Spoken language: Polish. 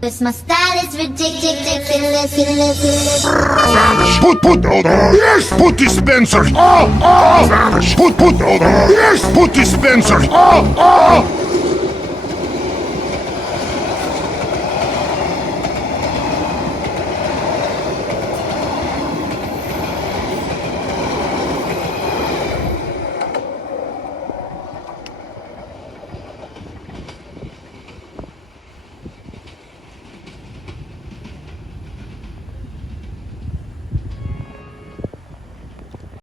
Cause my style is ridiculous. Put yes, put dispensers. Put yes, put dispensers.